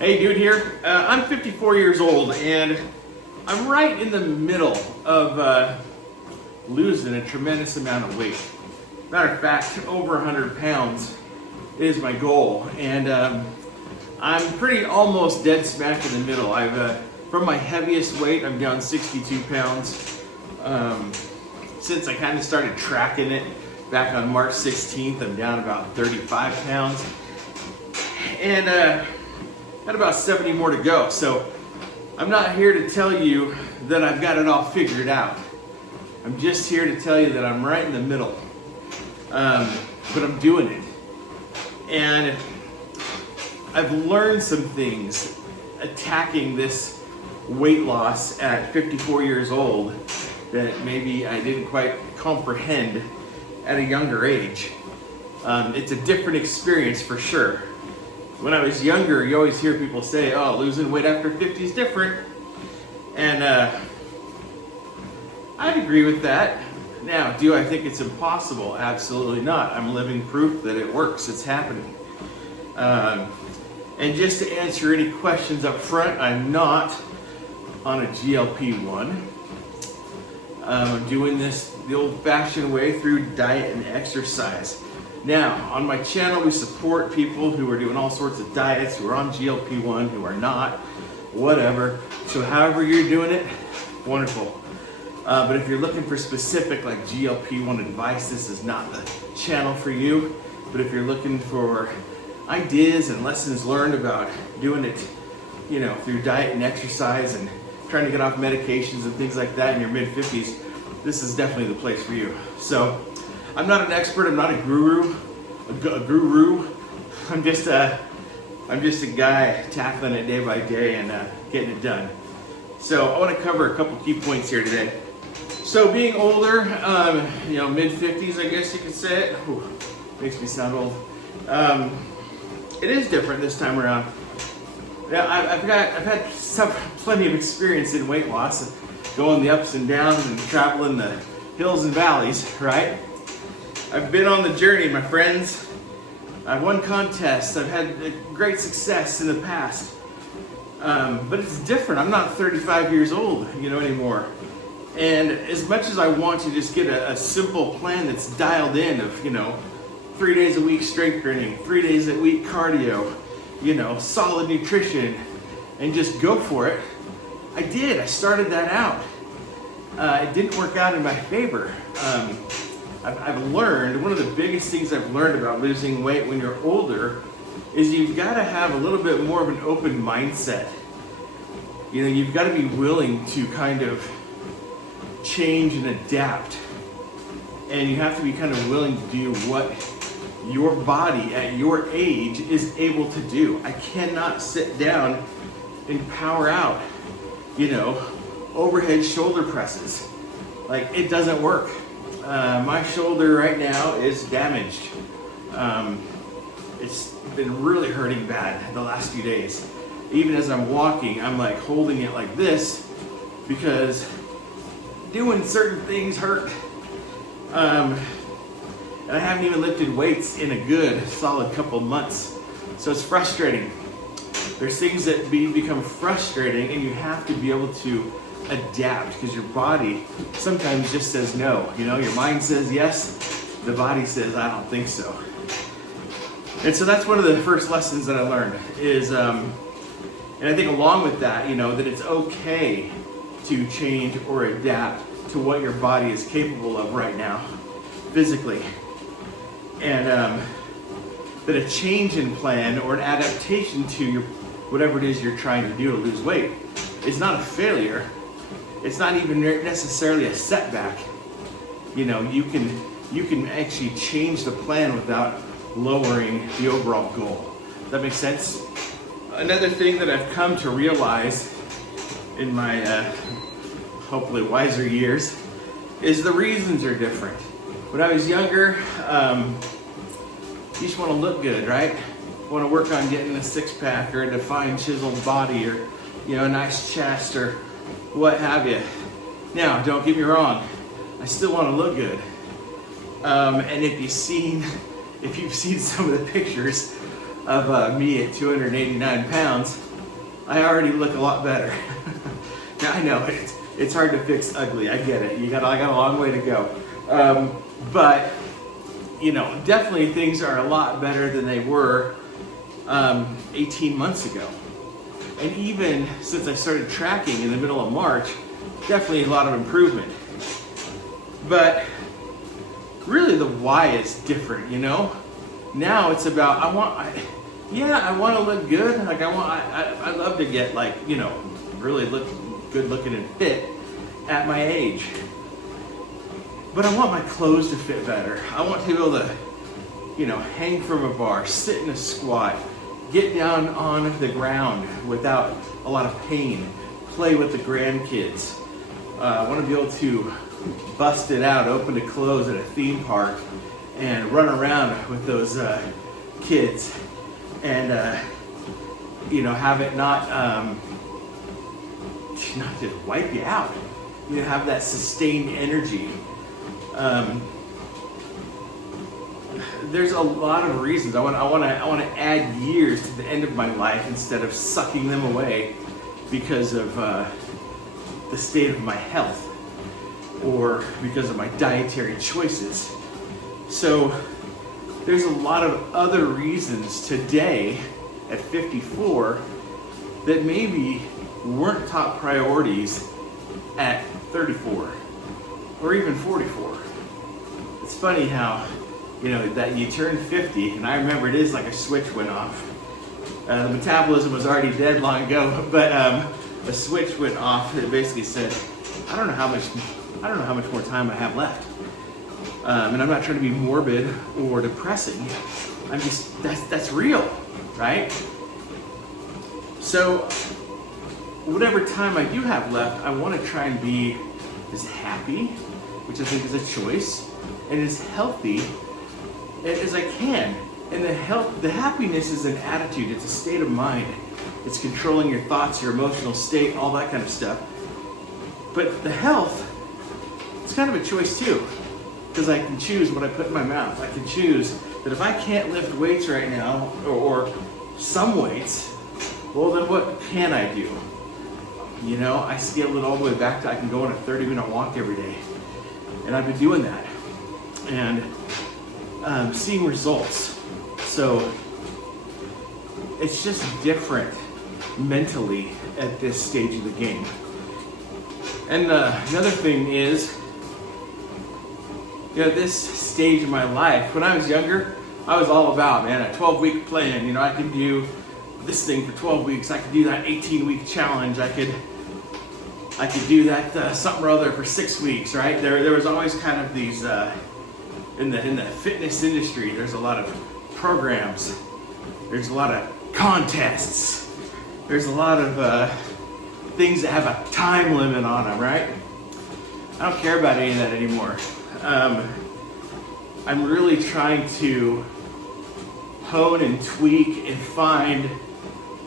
Hey dude here, I'm 54 years old and I'm right in the middle of losing a tremendous amount of weight. Matter of fact, over 100 pounds is my goal, and I'm pretty almost dead smack in the middle. From my heaviest weight, I'm down 62 pounds. Since I kind of started tracking it back on March 16th, I'm down about 35 pounds. And got about 70 more to go. So I'm not here to tell you that I've got it all figured out. I'm just here to tell you that I'm right in the middle. But I'm doing it. And I've learned some things attacking this weight loss at 54 years old that maybe I didn't quite comprehend at a younger age. It's a different experience for sure. When I was younger, you always hear people say, oh, losing weight after 50 is different. And I'd agree with that. Now, do I think it's impossible? Absolutely not. I'm living proof that it works. It's happening. And just to answer any questions up front, I'm not on a GLP-1. I'm doing this the old-fashioned way through diet and exercise. Now, on my channel, we support people who are doing all sorts of diets, who are on GLP-1, who are not, whatever. So however you're doing it, wonderful. But if you're looking for specific like GLP-1 advice, this is not the channel for you. But if you're looking for ideas and lessons learned about doing it, you know, through diet and exercise and trying to get off medications and things like that in your mid-50s, this is definitely the place for you. So I'm not an expert, I'm not a guru. I'm just a guy tackling it day by day and getting it done. So I want to cover a couple key points here today. So being older, mid-50s, I guess you could say it. Whew, makes me sound old. It is different this time around. Yeah, I've had plenty of experience in weight loss, going the ups and downs and traveling the hills and valleys, right? I've been on the journey, my friends. I've won contests. I've had great success in the past. But it's different. I'm not 35 years old, anymore. And as much as I want to just get a simple plan that's dialed in of, 3 days a week strength training, 3 days a week cardio, solid nutrition, and just go for it, I did. I started that out. It didn't work out in my favor. I've learned, one of the biggest things I've learned about losing weight when you're older is you've got to have a little bit more of an open mindset. You've got to be willing to kind of change and adapt. And you have to be kind of willing to do what your body at your age is able to do. I cannot sit down and power out, overhead shoulder presses. Like, it doesn't work. My shoulder right now is damaged. It's been really hurting bad the last few days. Even as I'm walking, I'm like holding it like this because doing certain things hurt. And I haven't even lifted weights in a good solid couple months. So it's frustrating. There's things that become frustrating, and you have to be able to adapt because your body sometimes just says no. Your mind says yes, the body says I don't think so. And so that's one of the first lessons that I learned is, and I think along with that, that it's okay to change or adapt to what your body is capable of right now, physically. And that a change in plan or an adaptation to whatever it is you're trying to do to lose weight is not a failure. It's not even necessarily a setback. You can actually change the plan without lowering the overall goal. Does that make sense? Another thing that I've come to realize in my hopefully wiser years is the reasons are different. When I was younger, you just want to look good, right? Want to work on getting a six-pack or a defined chiseled body or a nice chest or what have you. Now, don't get me wrong, I still want to look good. And if you've seen some of the pictures of me at 289 pounds, I already look a lot better. Now I know it's hard to fix ugly. I get it. I got a long way to go. But you know, definitely things are a lot better than they were 18 months ago. And even since I started tracking in the middle of March, definitely a lot of improvement. But really the why is different, you know? Now it's about, I want to look good. Like I love to get like, you know, really look good looking and fit at my age. But I want my clothes to fit better. I want to be able to, you know, hang from a bar, sit in a squat, get down on the ground without a lot of pain, play with the grandkids. I want to be able to bust it out, open to close at a theme park, and run around with those kids, and you know, have it not just wipe you out. You know, have that sustained energy. There's a lot of reasons. I want to add years to the end of my life instead of sucking them away because of the state of my health or because of my dietary choices. So there's a lot of other reasons today at 54 that maybe weren't top priorities at 34 or even 44. It's funny how, you know, that you turn 50, and I remember it is like a switch went off. The metabolism was already dead long ago, but a switch went off that basically said, I don't know how much more time I have left. And I'm not trying to be morbid or depressing. I'm just, that's real, right? So whatever time I do have left, I want to try and be as happy, which I think is a choice, and as healthy as I can. And the happiness is an attitude, it's a state of mind. It's controlling your thoughts, your emotional state, all that kind of stuff. But the health, it's kind of a choice too, because I can choose what I put in my mouth. I can choose that if I can't lift weights right now, or some weights, well then what can I do? You know, I scaled it all the way back to I can go on a 30-minute walk every day. And I've been doing that. And seeing results. So it's just different mentally at this stage of the game. And another thing is, you know, this stage of my life, when I was younger, I was all about, man, a 12-week plan. You know, I could do this thing for 12 weeks. I could do that 18-week challenge. I could do that something or other for 6 weeks, right? There was always kind of these, in the fitness industry, there's a lot of programs. There's a lot of contests. There's a lot of things that have a time limit on them, right? I don't care about any of that anymore. I'm really trying to hone and tweak and find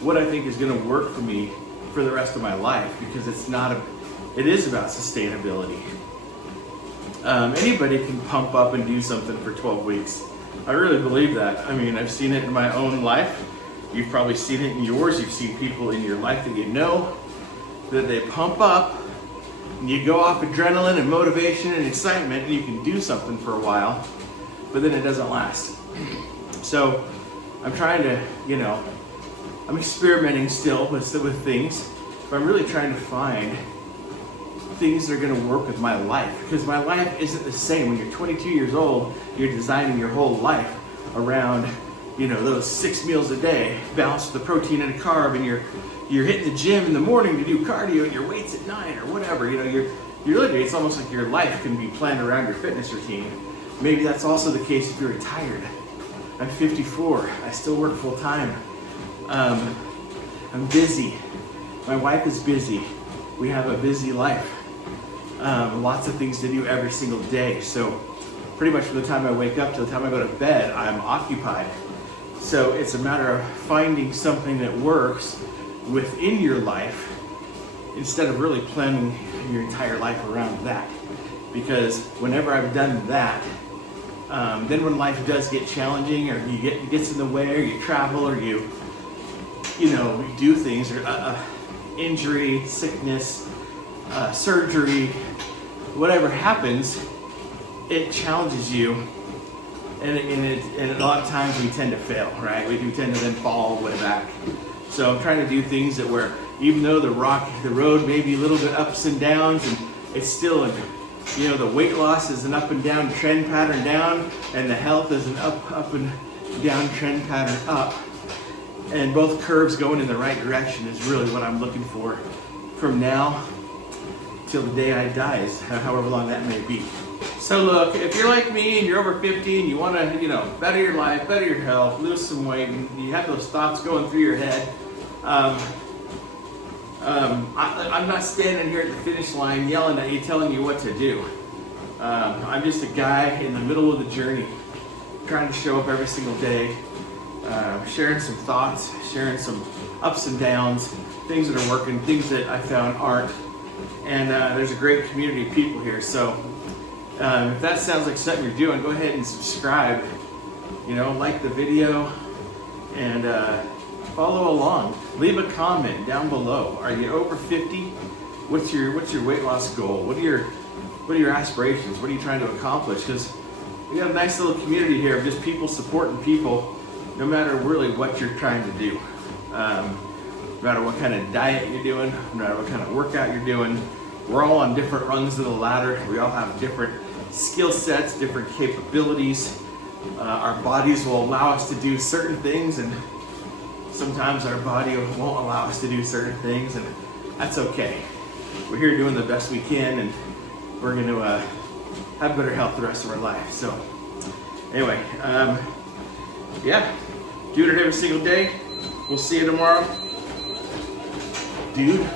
what I think is going to work for me for the rest of my life, because it is about sustainability. Anybody can pump up and do something for 12 weeks. I really believe that. I mean, I've seen it in my own life. You've probably seen it in yours. You've seen people in your life that you know that they pump up and you go off adrenaline and motivation and excitement and you can do something for a while, but then it doesn't last. So I'm trying to, you know, I'm experimenting still with things, but I'm really trying to find things that are going to work with my life, because my life isn't the same. When you're 22 years old, you're designing your whole life around, you know, those 6 meals a day, balanced with the protein and a carb, and you're hitting the gym in the morning to do cardio and your weights at night or whatever. You know, you're literally, it's almost like your life can be planned around your fitness routine. Maybe that's also the case if you're retired. I'm 54. I still work full time. I'm busy. My wife is busy. We have a busy life. Lots of things to do every single day. So pretty much from the time I wake up to the time I go to bed, I'm occupied. So it's a matter of finding something that works within your life instead of really planning your entire life around that. Because whenever I've done that, Then when life does get challenging, or it gets in the way, or you travel, or you do things, or injury, sickness, surgery, whatever happens, it challenges you, and a lot of times we tend to fail, right? We do tend to then fall all the way back. So I'm trying to do things that where, even though the road may be a little bit ups and downs, and it's still the weight loss is an up and down trend pattern down, and the health is an up and down trend pattern up. And both curves going in the right direction is really what I'm looking for from now till the day I die, however long that may be. So look, if you're like me and you're over 50 and you want to, better your life, better your health, lose some weight, and you have those thoughts going through your head, I'm not standing here at the finish line yelling at you, telling you what to do. I'm just a guy in the middle of the journey, trying to show up every single day, sharing some thoughts, sharing some ups and downs, things that are working, things that I found aren't. And there's a great community of people here. So if that sounds like something you're doing, go ahead and subscribe. Like the video and follow along. Leave a comment down below. Are you over 50? What's your weight loss goal? What are your aspirations? What are you trying to accomplish? Because we got a nice little community here of just people supporting people, no matter really what you're trying to do. No matter what kind of diet you're doing, no matter what kind of workout you're doing, we're all on different rungs of the ladder. We all have different skill sets, different capabilities. Our bodies will allow us to do certain things, and sometimes our body won't allow us to do certain things, and that's okay. We're here doing the best we can, and we're going to have better health the rest of our life. So anyway, do it every single day. We'll see you tomorrow. Dude.